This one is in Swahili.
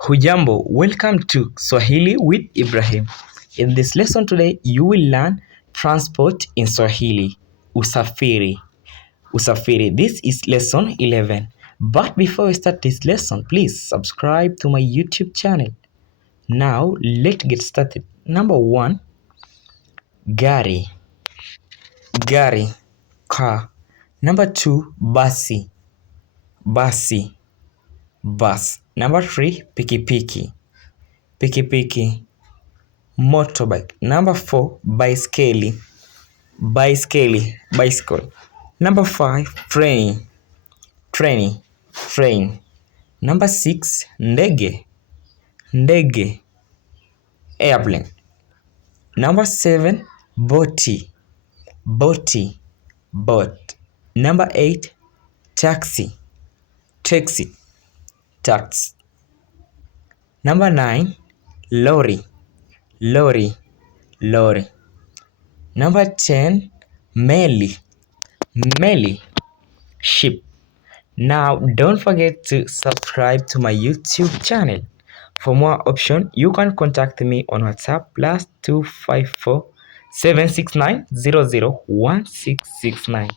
Hujambo, welcome to Swahili with Ibrahim. In this lesson today, you will learn transport in Swahili. Usafiri. Usafiri. This is lesson 11. But before we start this lesson, please subscribe to my YouTube channel. Now, let's get started. Number 1, gari. Gari. Car. Number 2, basi. Basi. Bus. Number 3, pikipiki. Pikipiki. Motorbike. Number 4, baiskeli. Baiskeli. Bicycle. Number 5, train. Train. Number 6, ndege. Ndege. Airplane. Number 7, boti. Boat. Number 8, taxi. Taxi. Number 9, lorry. Number 10, meli. Ship. Now, don't forget to subscribe to my YouTube channel. For more options, you can contact me on WhatsApp +254 769 00 1669.